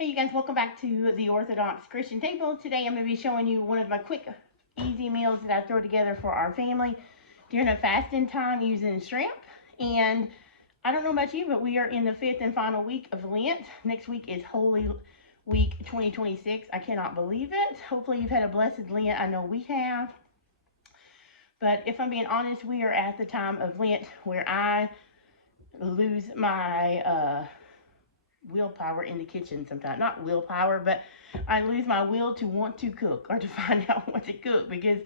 Hey you guys, welcome back to the Orthodox Christian Table. Today I'm going to be showing you one of my quick, easy meals that I throw together for our family during a fasting time using shrimp. And I don't know about you, but we are in the 5th and final week of Lent. Next week is Holy Week 2026. I cannot believe it. Hopefully you've had a blessed Lent. I know we have. But if I'm being honest, we are at the time of Lent where I lose my willpower in the kitchen sometimes. Not willpower, but I lose my will to want to cook or to find out what to cook, because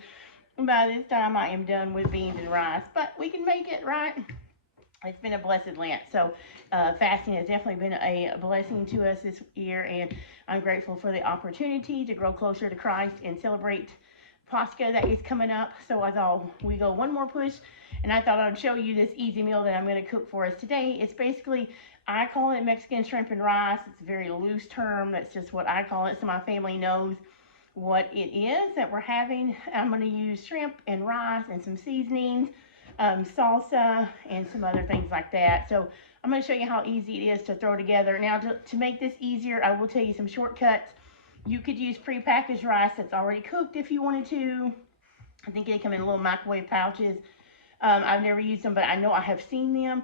by this time I am done with beans and rice. But we can make it, right? It's been a blessed Lent. So fasting has definitely been a blessing to us this year, and I'm grateful for the opportunity to grow closer to Christ and celebrate Pascha that is coming up. So I thought we go one more push, and I thought I'd show you this easy meal that I'm going to cook for us today. It's basically, I call it Mexican shrimp and rice. It's a very loose term. That's just what I call it, so my family knows what it is that we're having. I'm going to use shrimp and rice and some seasonings, salsa, and some other things like that. So I'm going to show you how easy it is to throw together. Now, to make this easier, I will tell you some shortcuts. You could use prepackaged rice that's already cooked if you wanted to. I think they come in little microwave pouches. I've never used them, but I know I have seen them.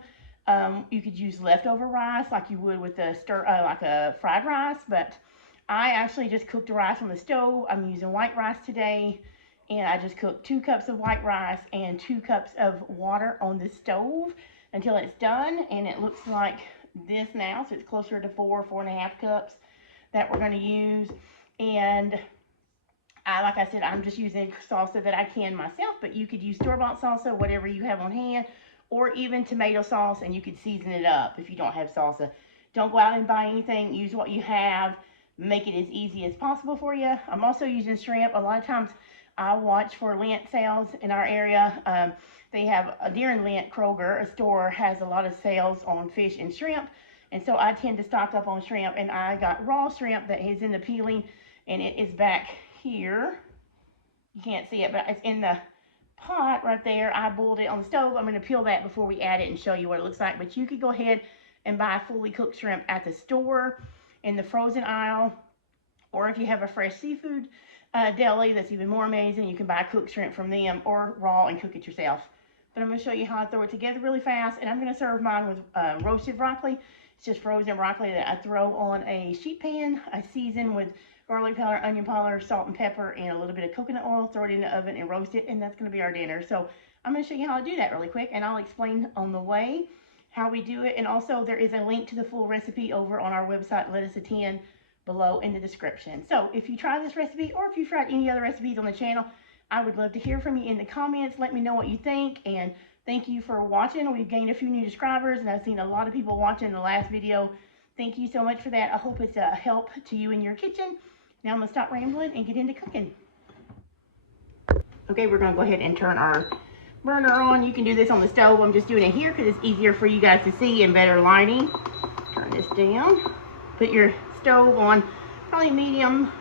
You could use leftover rice like you would with a like a fried rice, but I actually just cooked the rice on the stove. I'm using white rice today, and I just cooked 2 cups of white rice and 2 cups of water on the stove until it's done, and it looks like this now, so it's closer to 4.5 cups that we're going to use. And like I said, I'm just using salsa that I can myself, but you could use store-bought salsa, whatever you have on hand, or even tomato sauce, and you could season it up if you don't have salsa. Don't go out and buy anything. Use what you have. Make it as easy as possible for you. I'm also using shrimp. A lot of times I watch for Lent sales in our area. They have, during Lent, Kroger, a store, has a lot of sales on fish and shrimp. And so I tend to stock up on shrimp, and I got raw shrimp that is in the peeling, and it is back here. You can't see it, but it's in the pot right there. I boiled it on the stove. I'm going to peel that before we add it and show you what it looks like. But you could go ahead and buy fully cooked shrimp at the store in the frozen aisle, or if you have a fresh seafood deli, that's even more amazing. You can buy cooked shrimp from them, or raw and cook it yourself. But I'm going to show you how to throw it together really fast, and I'm going to serve mine with roasted broccoli. It's just frozen broccoli that I throw on a sheet pan. I season with garlic powder, onion powder, salt and pepper, and a little bit of coconut oil. Throw it in the oven and roast it, and that's going to be our dinner. So I'm going to show you how to do that really quick, and I'll explain on the way how we do it. And also there is a link to the full recipe over on our website, Let Us Attend, below in the description. So if you try this recipe, or if you've tried any other recipes on the channel, I would love to hear from you in the comments. Let me know what you think, and thank you for watching. We've gained a few new subscribers, and I've seen a lot of people watching the last video. Thank you so much for that. I hope it's a help to you in your kitchen. Now I'm going to stop rambling and get into cooking. Okay, we're going to go ahead and turn our burner on. You can do this on the stove. I'm just doing it here because it's easier for you guys to see and better lighting. Turn this down. Put your stove on probably medium.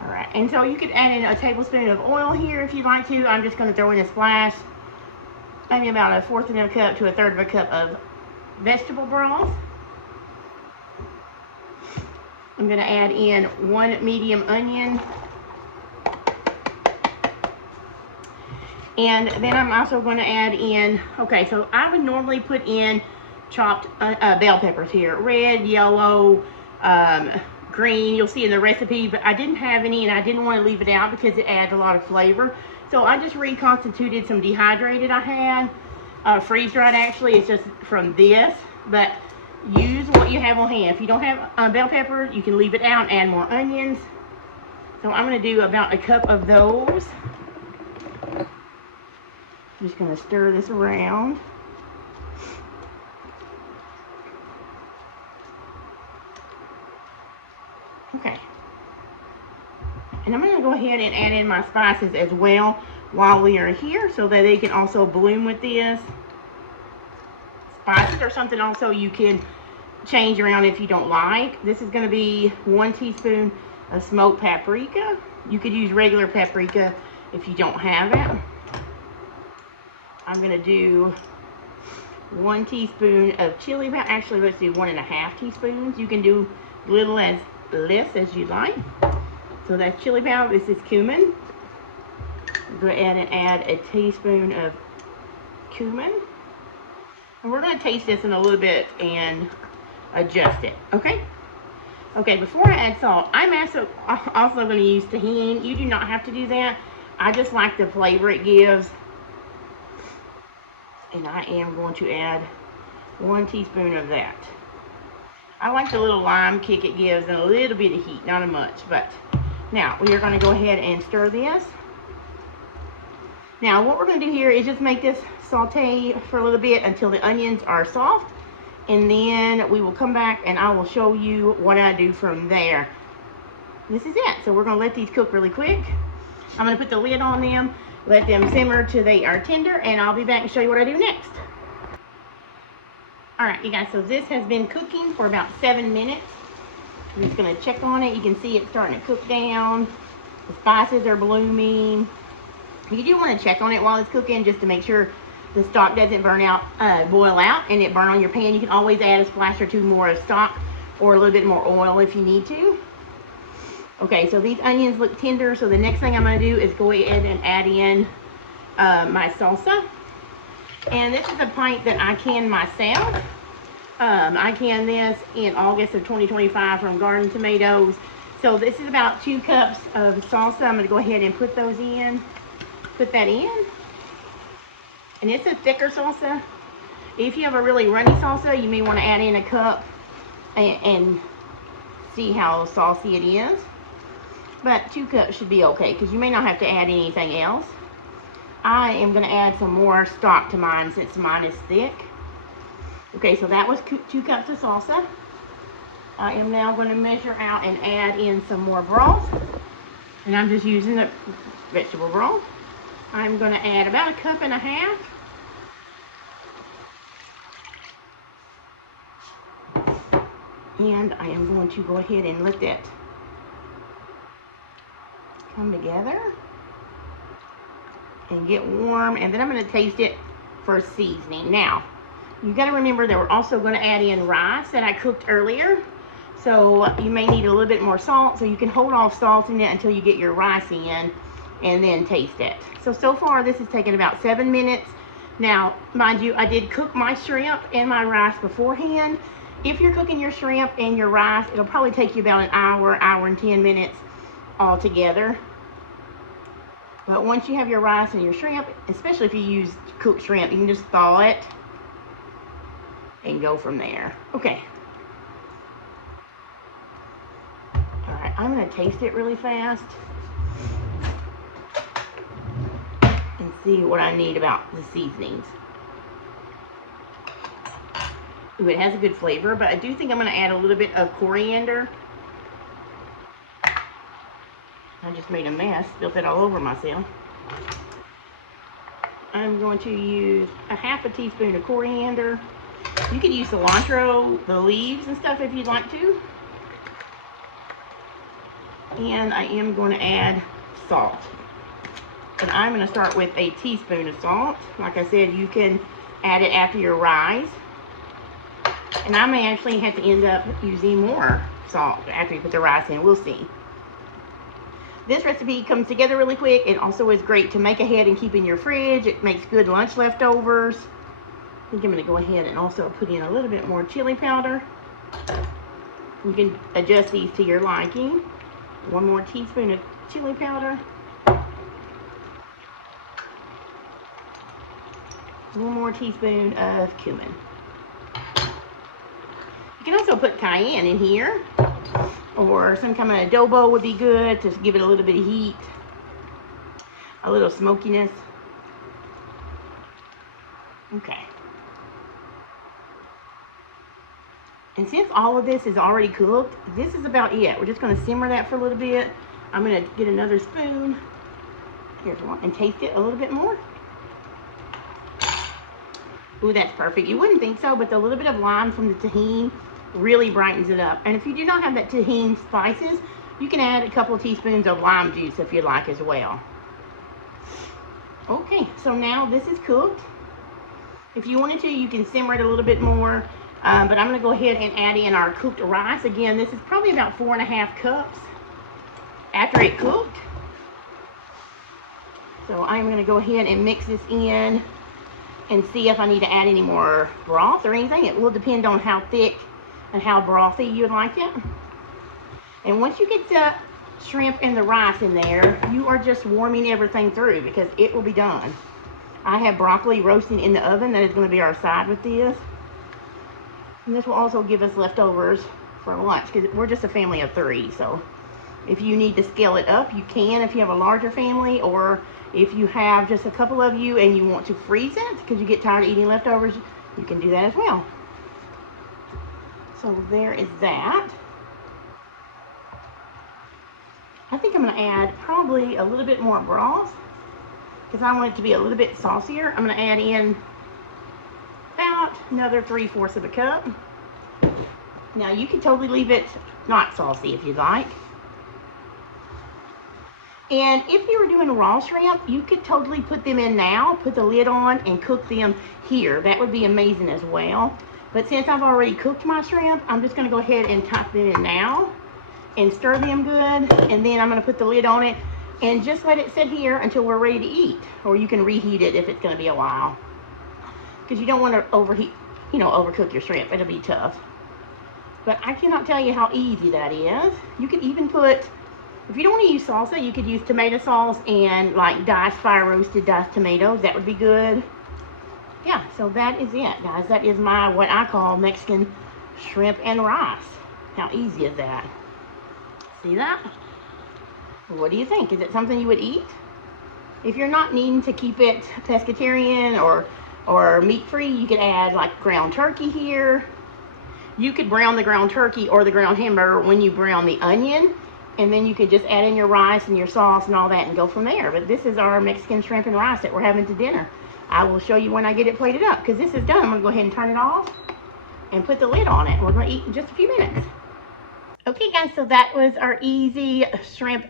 All right, and so you could add in a tablespoon of oil here if you'd like to. I'm just going to throw in a splash, maybe about 1/4 of a cup to 1/3 of a cup of vegetable broth. I'm going to add in 1 medium onion. And then I'm also going to add in, okay, so I would normally put in chopped bell peppers here. Red, yellow, green, you'll see in the recipe, but I didn't have any, and I didn't want to leave it out because it adds a lot of flavor. So I just reconstituted some dehydrated I had. Freeze-dried actually, it's just from this, but use what you have on hand. If you don't have bell pepper, you can leave it out and add more onions. So I'm going to do about 1 cup of those. I'm just going to stir this around. Okay. And I'm going to go ahead and add in my spices as well while we are here, so that they can also bloom with this. Spices are something also you can change around if you don't like. This is going to be 1 teaspoon of smoked paprika. You could use regular paprika if you don't have it. I'm going to do 1 teaspoon of chili powder. Actually, let's do 1.5 teaspoons. You can do little as less as you like. So that's chili powder. This is cumin. Go ahead and add a teaspoon of cumin. And we're going to taste this in a little bit and adjust it, okay? Okay, before I add salt, I'm also going to use tahini. You do not have to do that. I just like the flavor it gives. And I am going to add 1 teaspoon of that. I like the little lime kick it gives and a little bit of heat, not much. But now we are going to go ahead and stir this. Now what we're going to do here is just make this saute for a little bit until the onions are soft. And then we will come back and I will show you what I do from there. This is it. So we're going to let these cook really quick. I'm going to put the lid on them, let them simmer till they are tender, and I'll be back and show you what I do next. Alright, you guys, so this has been cooking for about 7 minutes. I'm just going to check on it. You can see it's starting to cook down. The spices are blooming. You do want to check on it while it's cooking just to make sure the stock doesn't boil out and it burn on your pan. You can always add a splash or two more of stock or a little bit more oil if you need to. Okay, so these onions look tender, so the next thing I'm going to do is go ahead and add in my salsa. And this is a pint that I can myself. I canned this in August of 2025 from Garden Tomatoes. So this is about 2 cups of salsa. I'm going to go ahead and put those in. Put that in. And it's a thicker salsa. If you have a really runny salsa, you may want to add in a cup and see how saucy it is. But 2 cups should be okay because you may not have to add anything else. I am going to add some more stock to mine since mine is thick. Okay, so that was 2 cups of salsa. I am now going to measure out and add in some more broth. And I'm just using the vegetable broth. I'm going to add about 1.5 cups. And I am going to go ahead and let that come together and get warm. And then I'm going to taste it for seasoning. Now, you got to remember that we're also going to add in rice that I cooked earlier. So you may need a little bit more salt. So you can hold off salting it until you get your rice in and then taste it. So far this has taken about 7 minutes. Now, mind you, I did cook my shrimp and my rice beforehand. If you're cooking your shrimp and your rice, it'll probably take you about an hour, hour and 10 minutes all together. But once you have your rice and your shrimp, especially if you use cooked shrimp, you can just thaw it and go from there. Okay. All right, I'm going to taste it really fast and see what I need about the seasonings. Ooh, it has a good flavor, but I do think I'm going to add a little bit of coriander. I just made a mess, spilled it all over myself. I'm going to use 1/2 teaspoon of coriander. You can use cilantro, the leaves and stuff if you'd like to. And I am going to add salt. And I'm going to start with a teaspoon of salt. Like I said, you can add it after your rice. And I may actually have to end up using more salt after you put the rice in. We'll see. This recipe comes together really quick. It also is great to make ahead and keep in your fridge. It makes good lunch leftovers. I think I'm going to go ahead and also put in a little bit more chili powder. You can adjust these to your liking. 1 more teaspoon of chili powder. 1 more teaspoon of cumin. You can also put cayenne in here, or some kind of adobo would be good to give it a little bit of heat, a little smokiness. Okay. And since all of this is already cooked, this is about it. We're just going to simmer that for a little bit. I'm going to get another spoon. Here's one, and taste it a little bit more. Ooh, that's perfect. You wouldn't think so, but the little bit of lime from the tahini really brightens it up. And if you do not have that tahini spices, you can add a couple of teaspoons of lime juice if you like as well. Okay, so now this is cooked. If you wanted to, you can simmer it a little bit more. But I'm going to go ahead and add in our cooked rice. Again, this is probably about 4.5 cups after it cooked. So I'm going to go ahead and mix this in and see if I need to add any more broth or anything. It will depend on how thick and how brothy you'd like it. And once you get the shrimp and the rice in there, you are just warming everything through because it will be done. I have broccoli roasting in the oven. That is going to be our side with this. And this will also give us leftovers for lunch because we're just a family of 3. So if you need to scale it up, you can if you have a larger family, or if you have just a couple of you and you want to freeze it because you get tired of eating leftovers, you can do that as well. So there is that. I think I'm going to add probably a little bit more broth because I want it to be a little bit saucier. I'm going to add in about another 3/4 of a cup. Now you can totally leave it not saucy if you'd like. And if you were doing raw shrimp, you could totally put them in now, put the lid on, and cook them here. That would be amazing as well. But since I've already cooked my shrimp, I'm just going to go ahead and tuck them in now and stir them good. And then I'm going to put the lid on it and just let it sit here until we're ready to eat. Or you can reheat it if it's going to be a while, because you don't want to overheat, overcook your shrimp. It'll be tough. But I cannot tell you how easy that is. You could even put, if you don't want to use salsa, you could use tomato sauce and like diced, fire roasted diced tomatoes. That would be good. Yeah, so that is it, guys. That is my, what I call Mexican shrimp and rice. How easy is that? See that? What do you think? Is it something you would eat? If you're not needing to keep it pescatarian or meat-free, you could add like ground turkey here. You could brown the ground turkey or the ground hamburger when you brown the onion, and then you could just add in your rice and your sauce and all that and go from there. But this is our Mexican shrimp and rice that we're having to dinner. I will show you when I get it plated up, because this is done. I'm going to go ahead and turn it off and put the lid on it. We're going to eat in just a few minutes. Okay, guys, so that was our easy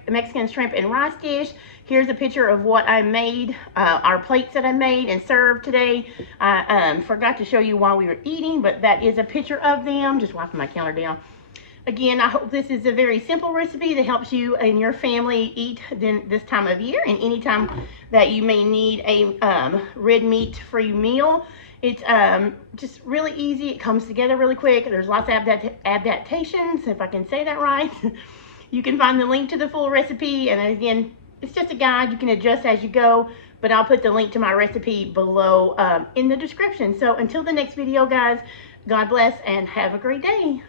Mexican shrimp and rice dish. Here's a picture of what I made, our plates that I made and served today. I forgot to show you while we were eating, but that is a picture of them. Just wiping my counter down. Again, I hope this is a very simple recipe that helps you and your family eat this time of year, and anytime that you may need a red meat-free meal. It's just really easy. It comes together really quick. There's lots of adaptations, if I can say that right. You can find the link to the full recipe, and again, it's just a guide. You can adjust as you go, but I'll put the link to my recipe below in the description. So until the next video, guys, God bless and have a great day.